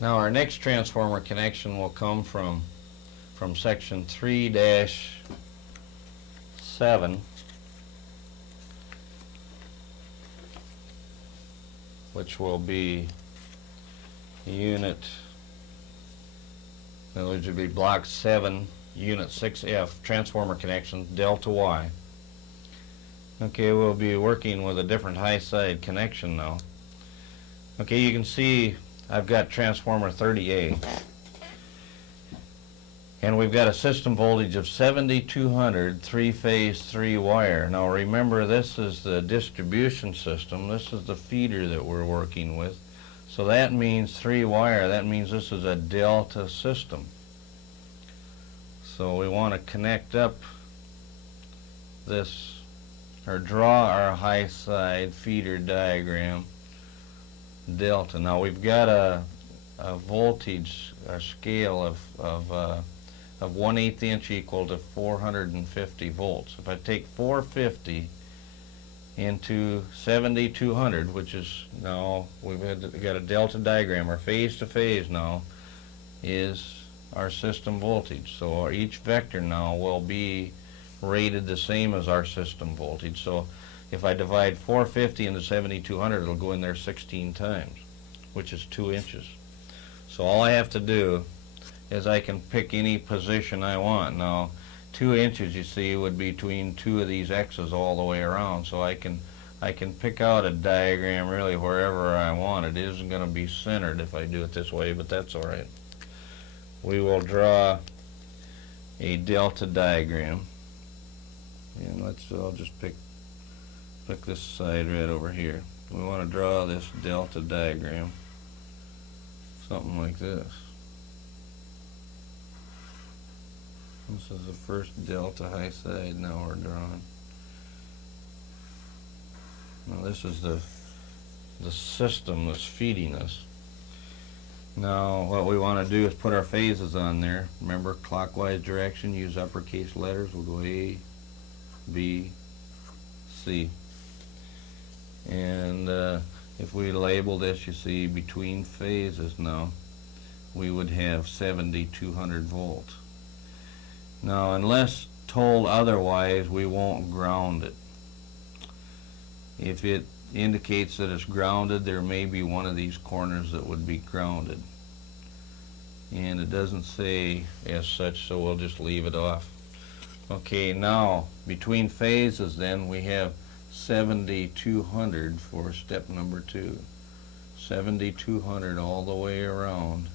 Now our next transformer connection will come from section 3-7, which will be unit, in other words, it would be block 7, unit 6F, transformer connection, delta-wye. Okay, we'll be working with a different high side connection now. Okay, you can see I've got transformer 30A. And we've got a system voltage of 7200, 3-phase, 3-wire. Now remember, this is the distribution system. This is the feeder that we're working with. So that means 3-wire. That means this is a delta system. So we want to connect up this, or draw our high side feeder diagram, delta. Now we've got a voltage, a scale of 1/8 inch equal to 450 volts. If I take 450 into 7200, which is now, we've got a delta diagram, our phase to phase now is our system voltage. So each vector now will be rated the same as our system voltage. So if I divide 450 into 7200, it'll go in there 16 times, which is 2 inches. So all I have to do is I can pick any position I want. Now 2 inches, you see, would be between two of these X's all the way around. So I can pick out a diagram really wherever I want. It isn't going to be centered if I do it this way, but that's all right. We will draw a delta diagram, and I'll just pick this side right over here. We want to draw this delta diagram, something like this. This is the first delta high side now we're drawing. Now this is the system that's feeding us. Now what we want to do is put our phases on there. Remember, clockwise direction, use uppercase letters. We'll go A, B, C. And if we label this, you see, between phases now, we would have 7200 volts. Now, unless told otherwise, we won't ground it. If it indicates that it's grounded, there may be one of these corners that would be grounded. And it doesn't say as such, so we'll just leave it off. Okay, now, between phases then, we have 7200 for step number 2. 7200 all the way around.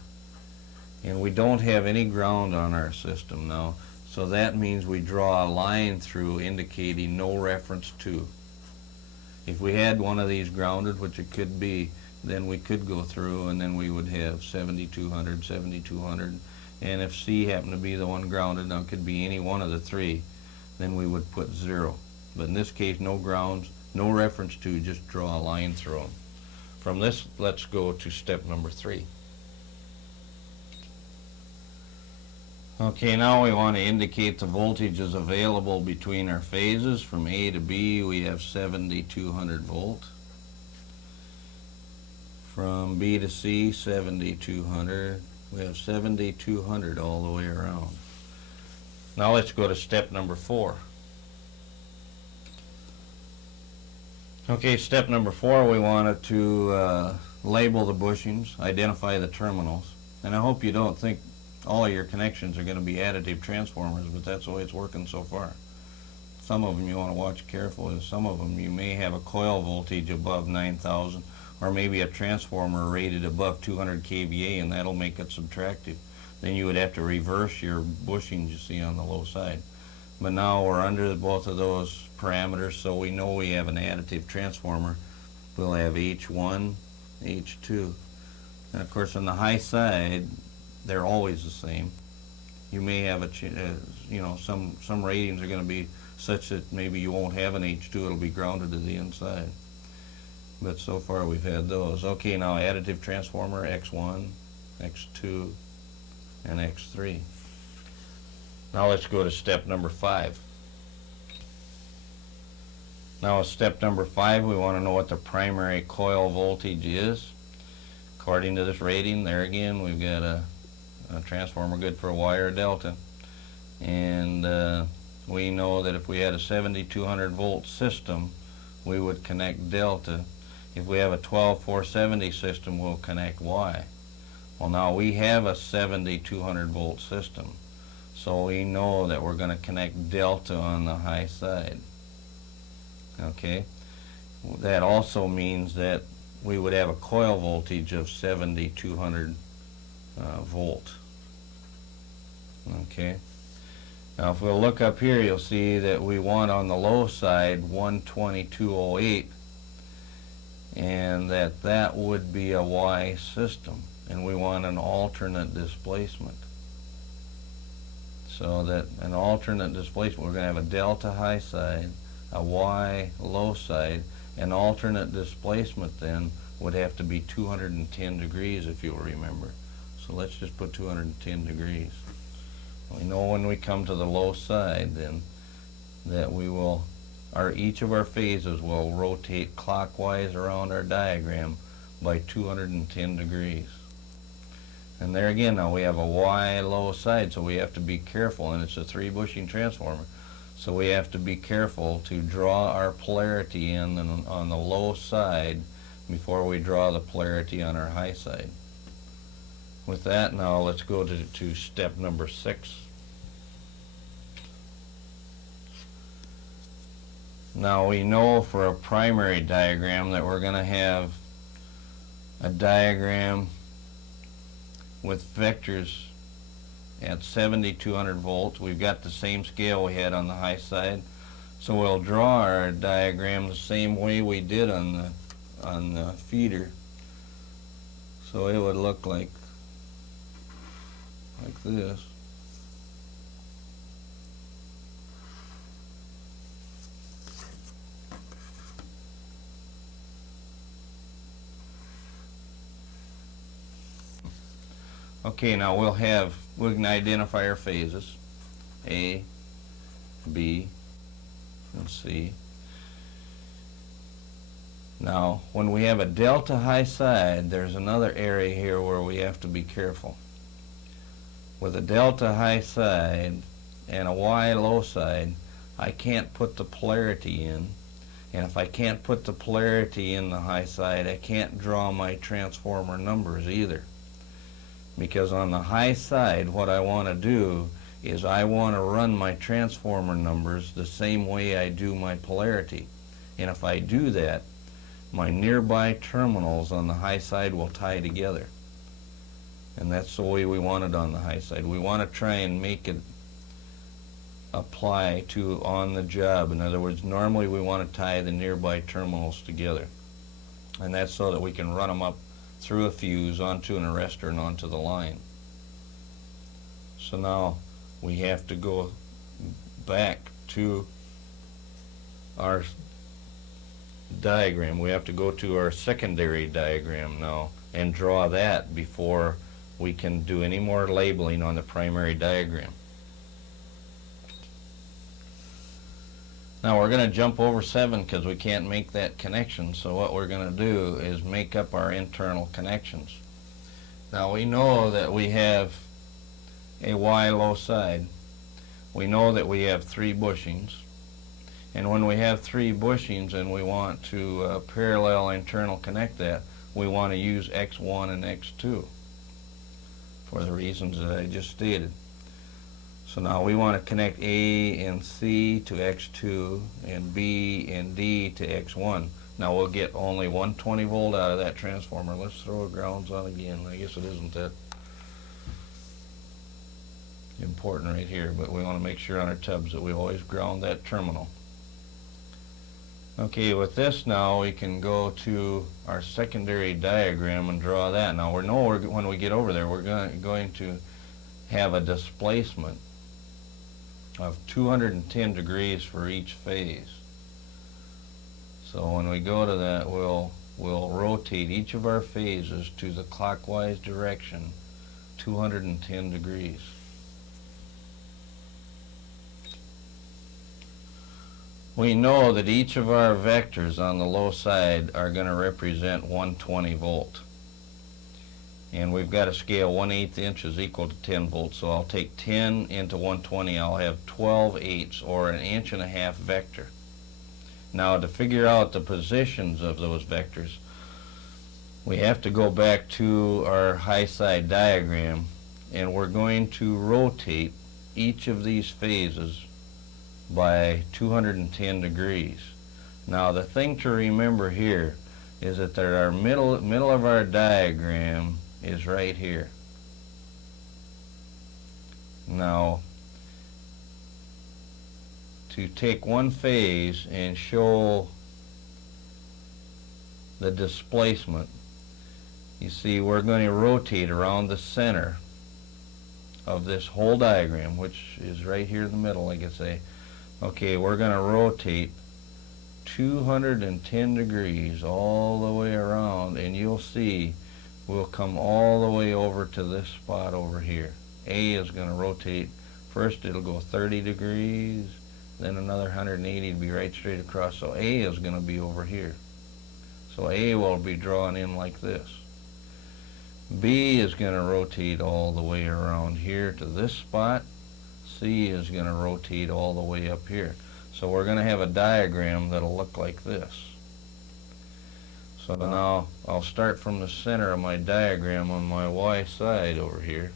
And we don't have any ground on our system now. So that means we draw a line through indicating no reference to. If we had one of these grounded, which it could be, then we could go through and then we would have 7200, 7200. And if C happened to be the one grounded, now it could be any one of the three, then we would put 0. But in this case, no grounds, no reference to, just draw a line through them. From this, let's go to step number 3. Okay, now we want to indicate the voltages available between our phases. From A to B, we have 7200 volt. From B to C, 7200. We have 7200 all the way around. Now let's go to step number 4. Okay, step number 4, we wanted to label the bushings, identify the terminals. And I hope you don't think all of your connections are going to be additive transformers, but that's the way it's working so far. Some of them you want to watch carefully. Some of them you may have a coil voltage above 9,000, or maybe a transformer rated above 200 kVA, and that'll make it subtractive. Then you would have to reverse your bushings you see on the low side. But now we're under both of those parameters, so we know we have an additive transformer. We'll have H1, H2. And of course on the high side, they're always the same. You may have some ratings are going to be such that maybe you won't have an H2, it'll be grounded to the inside. But so far we've had those. Okay, now additive transformer, X1, X2, and X3. Now let's go to step number 5. Now with step number 5, we want to know what the primary coil voltage is. According to this rating, there again, we've got a transformer good for a Y or delta. And we know that if we had a 7200 volt system, we would connect delta. If we have a 12470 system, we'll connect Y. Well, now we have a 7200 volt system, so we know that we're going to connect delta on the high side. Okay, that also means that we would have a coil voltage of 7200 volt. Okay, now if we'll look up here, you'll see that we want on the low side 12208, and that would be a Y system, and we want an alternate displacement. So that an alternate displacement, we're going to have a delta high side, a Y low side. An alternate displacement then would have to be 210 degrees, if you'll remember. So let's just put 210 degrees. We know when we come to the low side then that we will, each of our phases will rotate clockwise around our diagram by 210 degrees. And there again, now we have a Y low side, so we have to be careful, and it's a 3-bushing transformer. So we have to be careful to draw our polarity in on the low side before we draw the polarity on our high side. With that, now let's go to step number 6. Now we know for a primary diagram that we're going to have a diagram with vectors at 7200 volts. We've got the same scale we had on the high side, so we'll draw our diagram the same way we did on the feeder. So it would look like this. Okay, now we can identify our phases, A, B, and C. Now, when we have a delta high side, there's another area here where we have to be careful. With a delta high side and a Y low side, I can't put the polarity in. And if I can't put the polarity in the high side, I can't draw my transformer numbers either. Because on the high side, what I want to do is I want to run my transformer numbers the same way I do my polarity. And if I do that, my nearby terminals on the high side will tie together. And that's the way we want it on the high side. We want to try and make it apply to on the job. In other words, normally we want to tie the nearby terminals together. And that's so that we can run them up through a fuse onto an arrestor and onto the line. So now we have to go back to our diagram. We have to go to our secondary diagram now and draw that before we can do any more labeling on the primary diagram. Now we're going to jump over 7 because we can't make that connection, so what we're going to do is make up our internal connections. Now we know that we have a Y low side. We know that we have 3 bushings, and when we have 3 bushings and we want to parallel internal connect that, we want to use X1 and X2 for the reasons that I just stated. So now we want to connect A and C to X2 and B and D to X1. Now we'll get only 120 volt out of that transformer. Let's throw grounds on again. I guess it isn't that important right here, but we want to make sure on our tubs that we always ground that terminal. Okay, with this now we can go to our secondary diagram and draw that. Now we know when we get over there we're going to have a displacement of 210 degrees for each phase. So when we go to that, we'll rotate each of our phases to the clockwise direction 210 degrees. We know that each of our vectors on the low side are going to represent 120 volt. And we've got a scale 1/8 inch is equal to 10 volts. So I'll take 10 into 120. I'll have 12/8 or an 1.5 vector. Now to figure out the positions of those vectors, we have to go back to our high side diagram, and we're going to rotate each of these phases by 210 degrees. Now the thing to remember here is that our middle of our diagram is right here. Now to take one phase and show the displacement, you see we're going to rotate around the center of this whole diagram, which is right here in the middle, like I say. Okay, we're going to rotate 210 degrees all the way around, and you'll see we'll come all the way over to this spot over here. A is going to rotate. First it'll go 30 degrees, then another 180 to be right straight across. So A is going to be over here. So A will be drawn in like this. B is going to rotate all the way around here to this spot. C is going to rotate all the way up here. So we're going to have a diagram that'll look like this. So now I'll start from the center of my diagram on my Y side over here.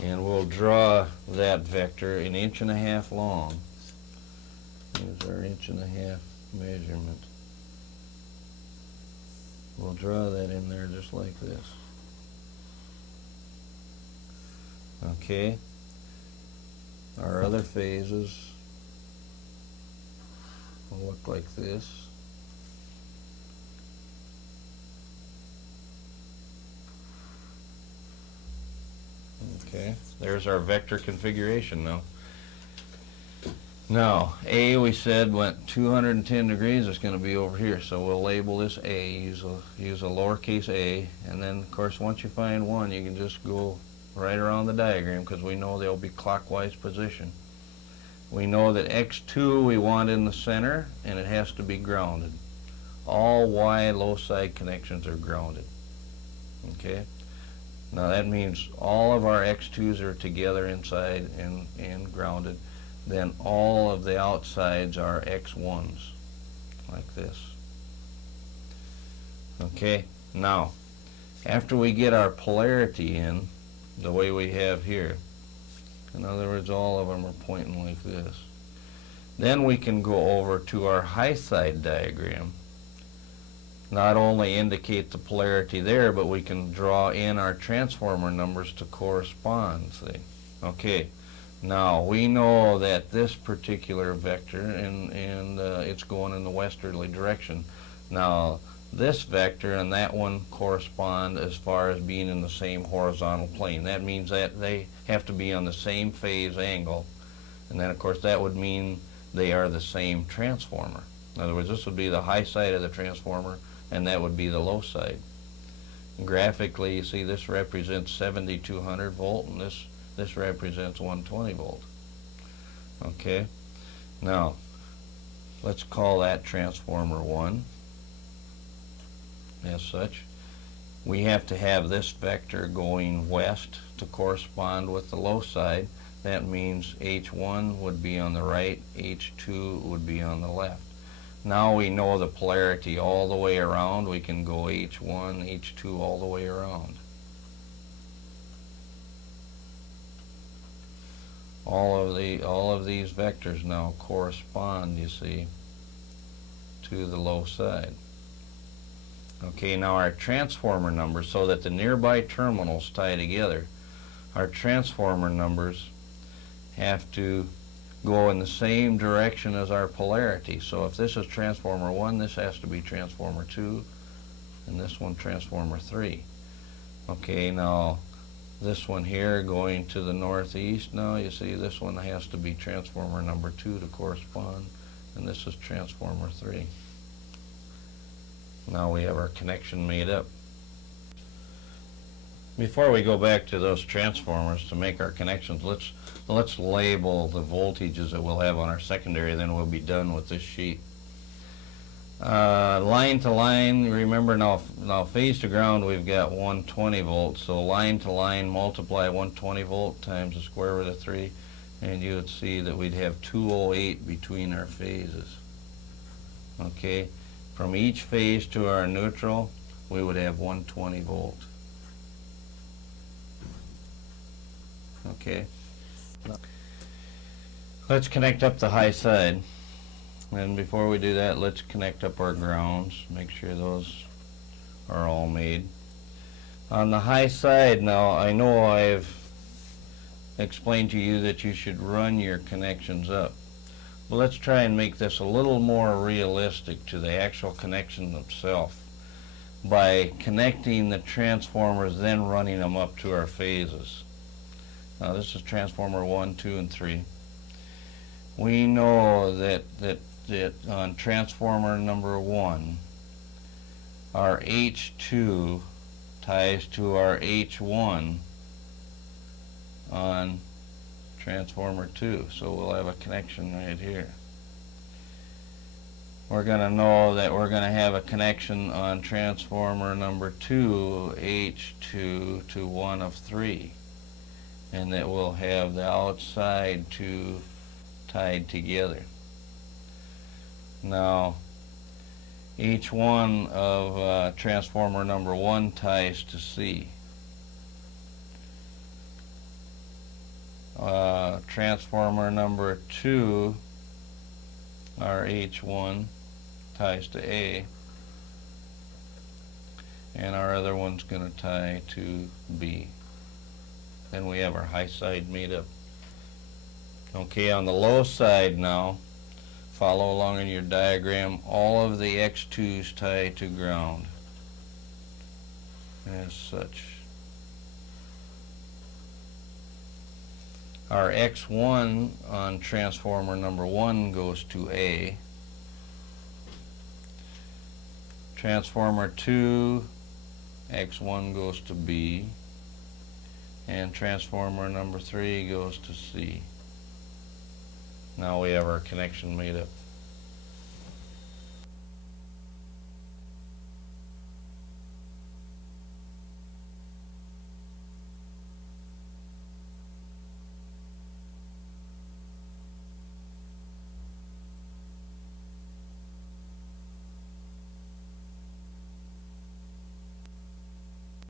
And we'll draw that vector 1.5 inches long. Here's our 1.5 inch measurement. We'll draw that in there just like this. Okay. Our other phases will look like this. Okay, there's our vector configuration now. Now, A, we said, went 210 degrees. It's going to be over here, so we'll label this A. Use a lowercase a, and then, of course, once you find one, you can just go right around the diagram because we know they'll be clockwise position. We know that X2 we want in the center, and it has to be grounded. All Y loci connections are grounded. Okay? Now that means all of our X2s are together inside and grounded. Then all of the outsides are X1s, like this. Okay, now, after we get our polarity in, the way we have here, in other words, all of them are pointing like this, then we can go over to our high side diagram. Not only indicate the polarity there, but we can draw in our transformer numbers to correspond, see. Okay. Now, we know that this particular vector, and it's going in the westerly direction. Now, this vector and that one correspond as far as being in the same horizontal plane. That means that they have to be on the same phase angle. And then, of course, that would mean they are the same transformer. In other words, this would be the high side of the transformer, and that would be the low side. And graphically, you see this represents 7200 volt, and this represents 120 volt. Okay, now let's call that transformer 1 as such. We have to have this vector going west to correspond with the low side. That means H1 would be on the right, H2 would be on the left. Now we know the polarity all the way around. We can go H1, H2 all the way around. All of these vectors now correspond, you see, to the low side. Okay, now our transformer numbers, so that the nearby terminals tie together, our transformer numbers have to go in the same direction as our polarity. So if this is transformer 1, this has to be transformer 2, and this one transformer 3. Okay, now this one here going to the northeast, now you see this one has to be transformer number 2 to correspond, and this is transformer 3. Now we have our connection made up. Before we go back to those transformers to make our connections, let's label the voltages that we'll have on our secondary, then we'll be done with this sheet. Line to line, remember now phase to ground we've got 120 volts, so line to line multiply 120 volt times the square root of 3, and you would see that we'd have 208 between our phases. Okay, from each phase to our neutral we would have 120 volt. Okay, let's connect up the high side. And before we do that, let's connect up our grounds, make sure those are all made. On the high side now, I know I've explained to you that you should run your connections up. But let's try and make this a little more realistic to the actual connection themselves by connecting the transformers, then running them up to our phases. Now this is transformer 1, 2, and 3. We know that on transformer number 1, our H2 ties to our H1 on transformer 2. So we'll have a connection right here. We're going to know that we're going to have a connection on transformer number 2, H2 to 1 of 3. And that we'll have the outside two tied together. Now, each one of transformer number 1 ties to C. Transformer number 2, our H1, ties to A, and our other one's going to tie to B. Then we have our high side made up. Okay, on the low side now, follow along in your diagram, all of the X2s tie to ground as such. Our X1 on transformer number 1 goes to A. Transformer 2, X1 goes to B. And transformer number 3 goes to C. Now we have our connection made up.